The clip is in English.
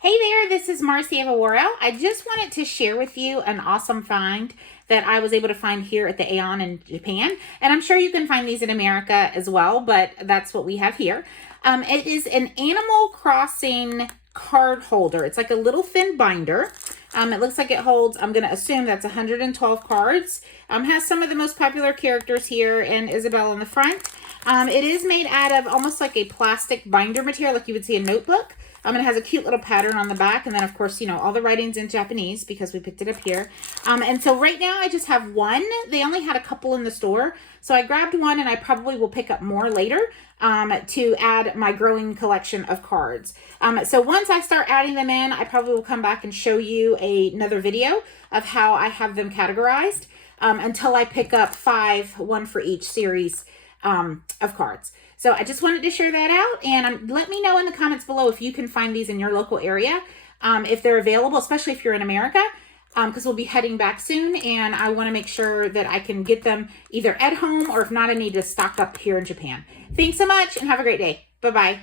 Hey there, this is Marcy Avawaro. I just wanted to share with you an awesome find that I was able to find here at the Aeon in Japan. And I'm sure you can find these in America as well, but that's what we have here. It is an Animal Crossing card holder. It's like a little thin binder. It looks like it holds, I'm going to assume that's 112 cards. Has some of the most popular characters here and Isabelle in the front. It is made out of almost like a plastic binder material like you would see a notebook. It has a cute little pattern on the back. And then, of course, you know, all the writing's in Japanese because we picked it up here. And so right now I just have one. They only had a couple in the store. So I grabbed one and I probably will pick up more later to add my growing collection of cards. So once I start adding them in, I probably will come back and show you another video of how I have them categorized until I pick up 5, one for each series of cards. So I just wanted to share that out, and let me know in the comments below if you can find these in your local area, if they're available, especially if you're in America, because we'll be heading back soon, and I want to make sure that I can get them either at home, or if not, I need to stock up here in Japan. Thanks so much, and have a great day. Bye-bye.